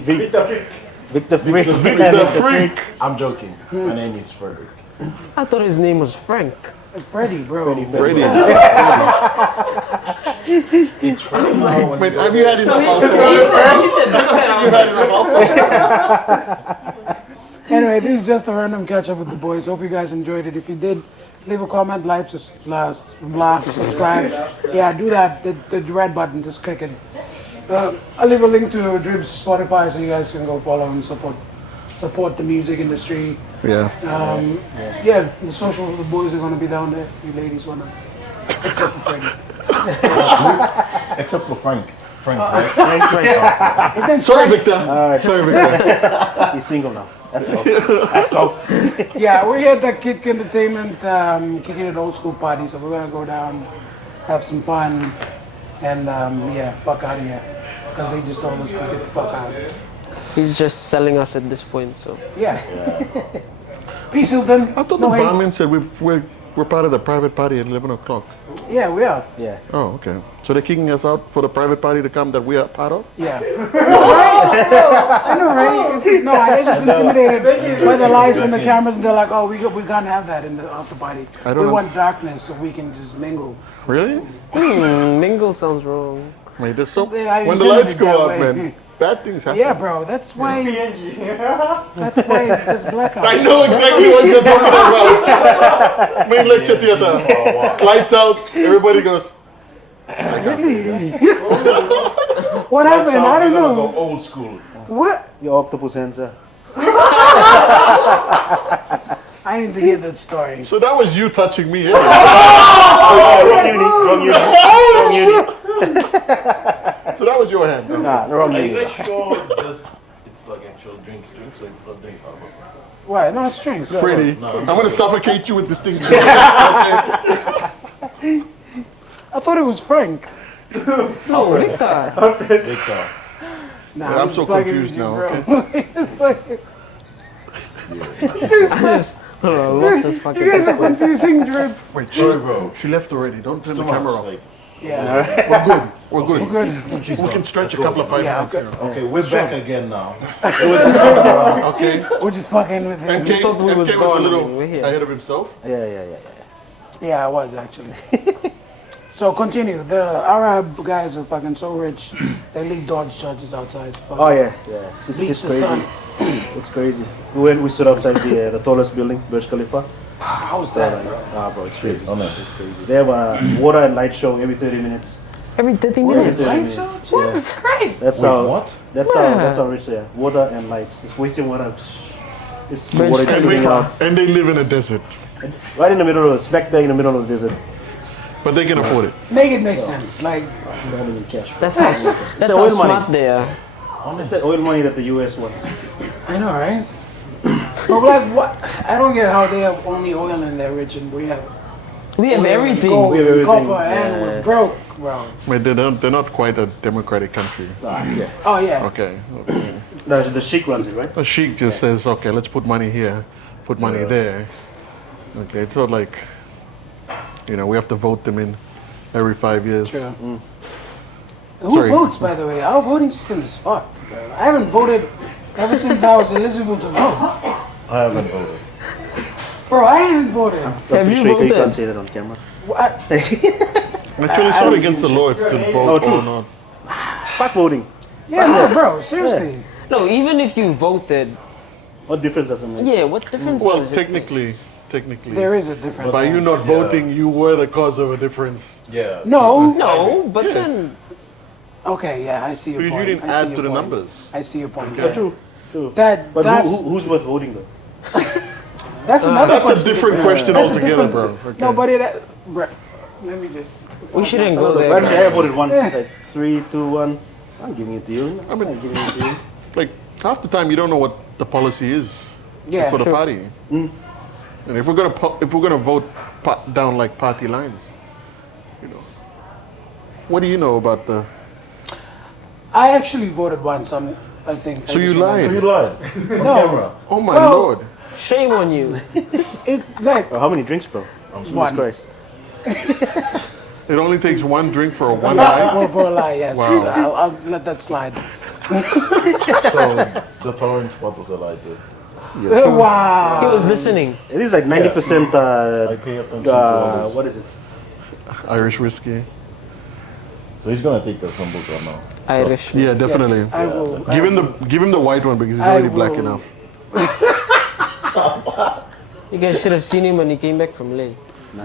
Vic. Victor Freak. The freak. I'm joking. My name is Frederick. I thought his name was Frank. Freddie, bro. Brady. It's Frederick. Wait, have you had enough alcohol? He said that. Anyway, this is just a random catch up with the boys. Hope you guys enjoyed it. If you did, leave a comment, like, subscribe. Yeah, do that. The red button, just click it. I'll leave a link to Drip's Spotify so you guys can go follow and support the music industry. Yeah. Yeah, the social the boys are gonna be down there if you ladies wanna. Except for Freddie. Except for Frank. Frank, right? His name's Sorry, Frank. Victor. Sorry, Victor. He's single now. Let's go. Let's go. Yeah, we're here at the Kick Entertainment, kicking it old school party, so we're gonna go down, have some fun, and yeah, fuck out of here. Because they just told us to get the fuck out. He's just selling us at this point, so. Yeah. Peace, Hilton. I thought No the hate. barman said we're part of the private party at 11 o'clock. Yeah, we are. Yeah. Oh, okay. So they're kicking us out for the private party to come that we are part of? Yeah. I know, right? It's just, no, they're just intimidated by the lights and the cameras, and they're like, oh, we can't have that in the after party. I don't We know. want darkness so we can just mingle. Really? Mingle sounds wrong. Wait, there's so, Yeah, I when the intended lights it go that up, way. man, bad things happen. Yeah, bro, that's why there's blackouts. I know exactly what you're talking about. Main lecture theater. Lights out, everybody goes, Really? What happened? I don't know. Go old school. What? Your octopus hands are. I need to hear that story. so that was you touching me. Eh? Wrong unit. So that was your hand. Nah, wrong Are you unit. guys sure this it's like actual drinks, so you put drink out of it? Why? No, it's strange. Freddie, I'm going to suffocate you with this thing. I thought it was Frank. Oh, Victor. Victor. Nah, I'm so just fucking confused with you, now, bro. It's just like I just lost this fucking you guys are confusing, Drip. Wait, Sorry, bro. she left already. Don't turn Too the camera much, off. like, Yeah, We're good. we're good. We can stretch a couple of 5 Yeah, minutes okay. here. okay, we're back again now. Okay. We're just fucking with him. MK, thought we was MK gone, a little we're here. ahead of himself. Yeah. Yeah, I was actually. So continue. The Arab guys are fucking so rich. They leave Dodge charges outside. Oh yeah. It's Beats the crazy. sun. It's crazy. We stood outside the tallest building, Burj Khalifa. How was that, bro? Bro, it's crazy. Honest. It's crazy. They have a water and light show every 30 minutes. Every 30 Every minutes. 30 Light minutes. show? Jesus Christ! That's Wait, how. what? That's how rich they are. Water and lights. It's wasting water. It's Burj water just sitting Khalifa. out And they live in a desert. right in the middle of smack bang in the middle of the desert. But they can afford it. Make it make sense. Like, They don't even cash. That's how, that's oil how money. smart they are. It's that oil money that the US wants. I know, right? But like, what? I don't get how they have only oil and they're rich and we have We have oil and everything. gold We have and everything, copper and yeah. we're broke, bro. But they're not quite a democratic country. Yeah. Oh yeah. Okay. The sheik runs it, right? The sheik just says, okay, let's put money here, put money there. Okay, it's not like, we have to vote them in every 5 years. True. Who Sorry. votes, by the way? Our voting system is fucked, bro. I haven't voted ever since I was eligible to vote. I haven't voted. Bro, I haven't voted. Have you You voted? can't say that on camera. What? Actually, it's not don't against the give a law if to vote true. or not. Fuck voting. Yeah, no, bro, seriously. No, even if you voted, What difference does it make? yeah, what difference Well, does it make? technically, There is a difference. by you not voting, you were the cause of a difference. Yeah. No. No, but Yes. then Okay, yeah, I see your Because point. you didn't I see add your to the point. numbers. I see your point. Yeah, Yeah. true. But That's who's worth voting though? that's another That's a question. different question That's a altogether, different- bro. Okay. No, but bro, let me just. we shouldn't go But there. actually, I guys. voted once. Like 3, 2, 1. I'm giving it to you. I mean- I'm giving it to you. Like half the time, you don't know what the policy is Yeah, for the true. party. And if we're gonna vote down like party lines, you know, what do you know about the? I actually voted once. I think. So you lied. You lied. On camera. Oh my Well- lord! Shame on you. It like Oh, how many drinks, bro? Jesus One. Christ. It only takes one drink for a one lie. for a lie. Yes, Wow. I'll let that slide. So the throwing spot was a lie too. Wow. He was listening. It is like 90%. I pay attention to all this. What is it? Irish whiskey. So he's gonna take the sambuca now. Irish. Yeah, definitely. Yes, I will. Give him the white one because he's I already black will. enough. You guys should have seen him when he came back from Leh.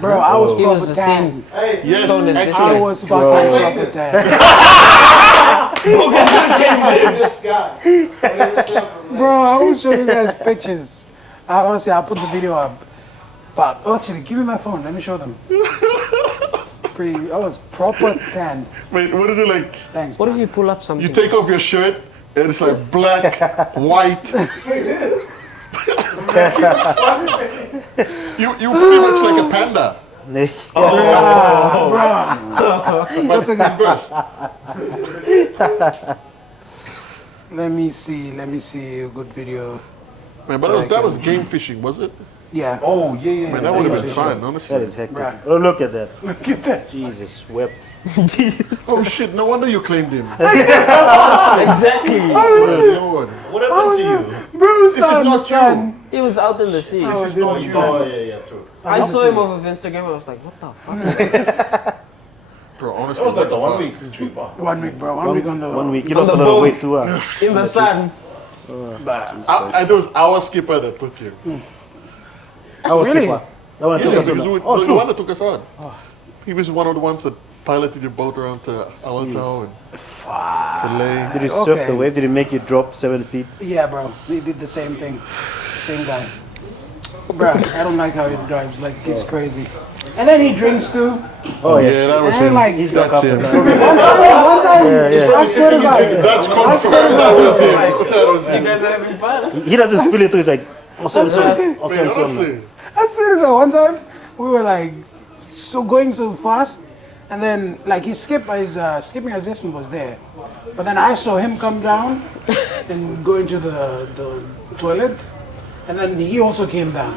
Bro, I was He was the proper same. tan. Yes, Tone is this actually. I was fucking proper tan. This guy. Bro, I will show you guys pictures. Honestly, I'll put the video up. Fuck. Oh, actually, give me my phone. Let me show them. I was proper tan. Wait, what is it like? Thanks. What if man. you pull up something? You take off your shirt and it's like black, white. you pretty much like a panda. But reversed. Let me see a good video. Man, but that was game fishing, was it? Yeah. Oh yeah. Man, that would have been fishing. fun, honestly. That is hectic. Right. Oh, look at that. Look at that. Jesus, wept. Jesus. Oh shit, no wonder you claimed him. Exactly. Lord. What happened to you? Bro, This is not you. He was out in the sea. This is not you. Oh yeah, true. I saw him off of Instagram. I was like, what the fuck? Bro, honestly. It was like a what 1 the week trip. Huh? 1 week, bro. 1 week on the 1 week. You On lost the a lot of boat. weight too, In the sun. But fuck? It was our skipper that took you. I was Really? skipper. That one took Yeah, us because on. the Oh, the true. one that took us on. He was one of the ones that piloted your boat around to Alto and to Leh. Did you surf the Okay. wave? Did it make you drop 7 feet? yeah, bro. He did the same thing. Same guy. Bro, I don't like how he drives. Like, it's crazy. And then he drinks too. Oh, yeah. Yeah, that was And him. like, He's got That's couple. him. one time, I swear to God. That's I swear to confirmed. That God. was him. That was You him. guys are having fun. He doesn't spill it too. He's like, I'll send some. I'll Man, send some. honestly. I swear to God, one time we were like going so fast, and then like his skipping assistant was there, but then I saw him come down and go into the toilet, and then he also came down.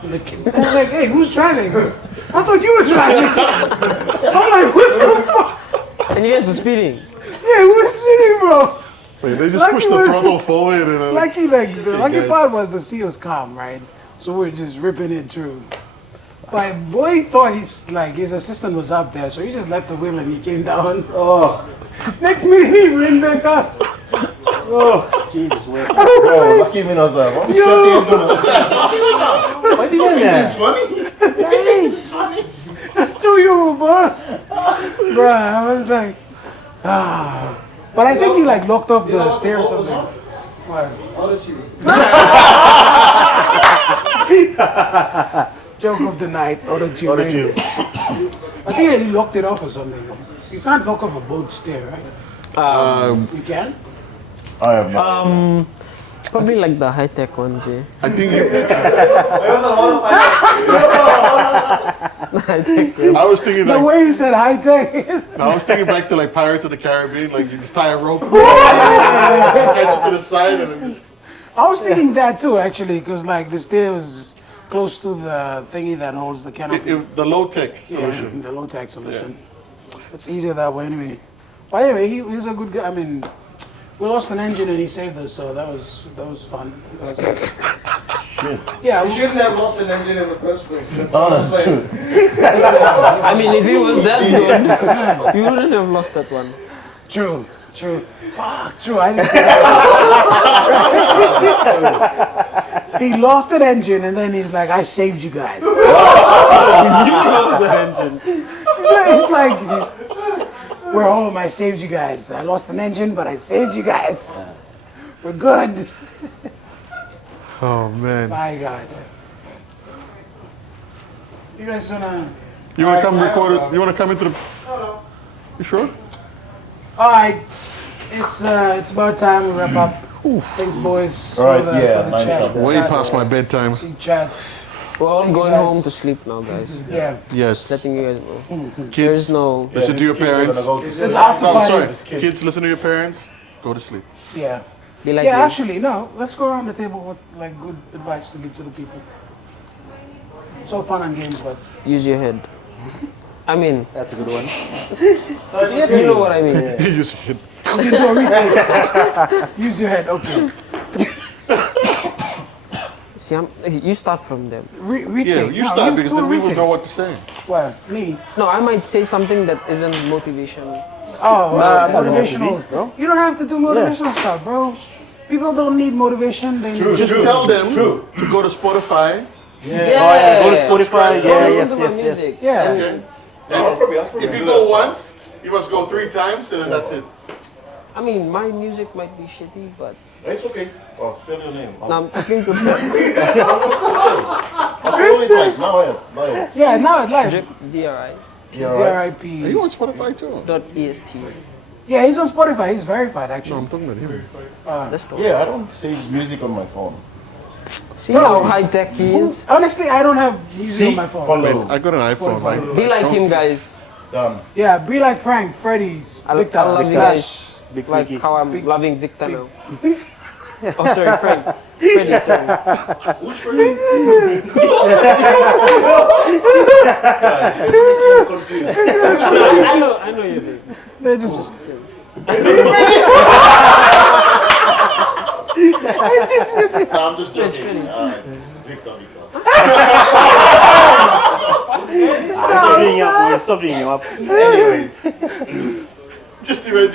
And I was like, hey, who's driving? I thought you were driving. I'm like, what the fuck? And you guys are speeding. Yeah, who's speeding, bro? Wait, they just Lucky pushed the was- throttle forward and The lucky guys. part was the sea was calm, right? So we were just ripping it through. But boy thought his assistant was up there, so he just left the wheel and he came down. Oh, Next minute he ran back up. oh, Jesus, wait. Bro, lucky me knows that. What Why did you do that? To you, bro. Bruh, I was like, ah. But I think he like locked off the steer or something. Joke of the night, auto tune. Auto tune. I think he locked it off or something. You can't lock off a boat steer, right? You can? I have not. Probably like the high-tech ones, yeah. I think I was thinking The like way he said high tech. I was thinking back to like Pirates of the Caribbean, like you just tie a rope, catch it to the side, and then just I was thinking that too, actually, because like the steer was close to the thingy that holds the canopy. the low tech Yeah, solution. the low tech solution. It's easier that way anyway. But anyway, he was a good guy. I mean, we lost an engine and he saved us, so that was fun. That was yeah, You shouldn't have lost an engine in the first place. That's Oh, what I'm that's saying. true. I mean, if he was that good, you wouldn't have lost that one. true. True. Fuck, true. I didn't say that. He lost an engine and then he's like, I saved you guys. You lost the engine. It's like, we're home, I saved you guys. I lost an engine, but I saved you guys. We're good. Oh man. My God. You guys wanna... You want to come record it? You want to come into the? You sure? All right, it's about time we wrap up. Thanks, boys. All right, for yeah, the mine chat. is up. Way past my bedtime. Chat. We're all Thank you, going guys. home to sleep now, guys. Yeah. Yes. Letting you guys know. Kids, There's no. listen to your parents. It's after Oh, party. sorry. Kids, listen to your parents. Go to sleep. Yeah. Be like Yeah, me. actually, no. Let's go around the table with like good advice to give to the people. It's all fun and games, but Use your head. I mean, That's a good one. you know what I mean. You said. you can do a retake. Use your head. Okay. See, you start from them. Retake. Yeah, you No, start because do a then we will retake. know what to say. Well, me. No, I might say something that isn't motivation. Oh, doesn't have to motivational. be, bro. You don't have to do motivational stuff, bro. People don't need motivation. They need Just tell them to go to Spotify. Yeah. Go to Spotify. Go Yeah, listen yes, to my yes, yes. music. Yeah. Okay. Yes. If you go once, you must go 3 times, and then that's it. I mean, my music might be shitty, but It's okay. Oh, spell your name. now I'm talking to them. Yeah, now it live. Drip, DRI. R.I.P. Are you on Spotify too? .est. Yeah, he's on Spotify. He's verified, No, actually. I'm talking about him. That's the Yeah, I don't save music on my phone. See how high tech he is? Honestly, I don't have music on my phone. Follow. I got an iPhone. Like, Be like him, guys. Done. Yeah, be like Frank, Freddie, Victor, I love you Slash. guys. Big Like freaky. how I'm loving Victor now. Oh, sorry, Frank. Freddie, sorry. I know you did. They just. I'm just joking. Victor. Stop bringing him up. Stop bringing him up. Anyways. Just the way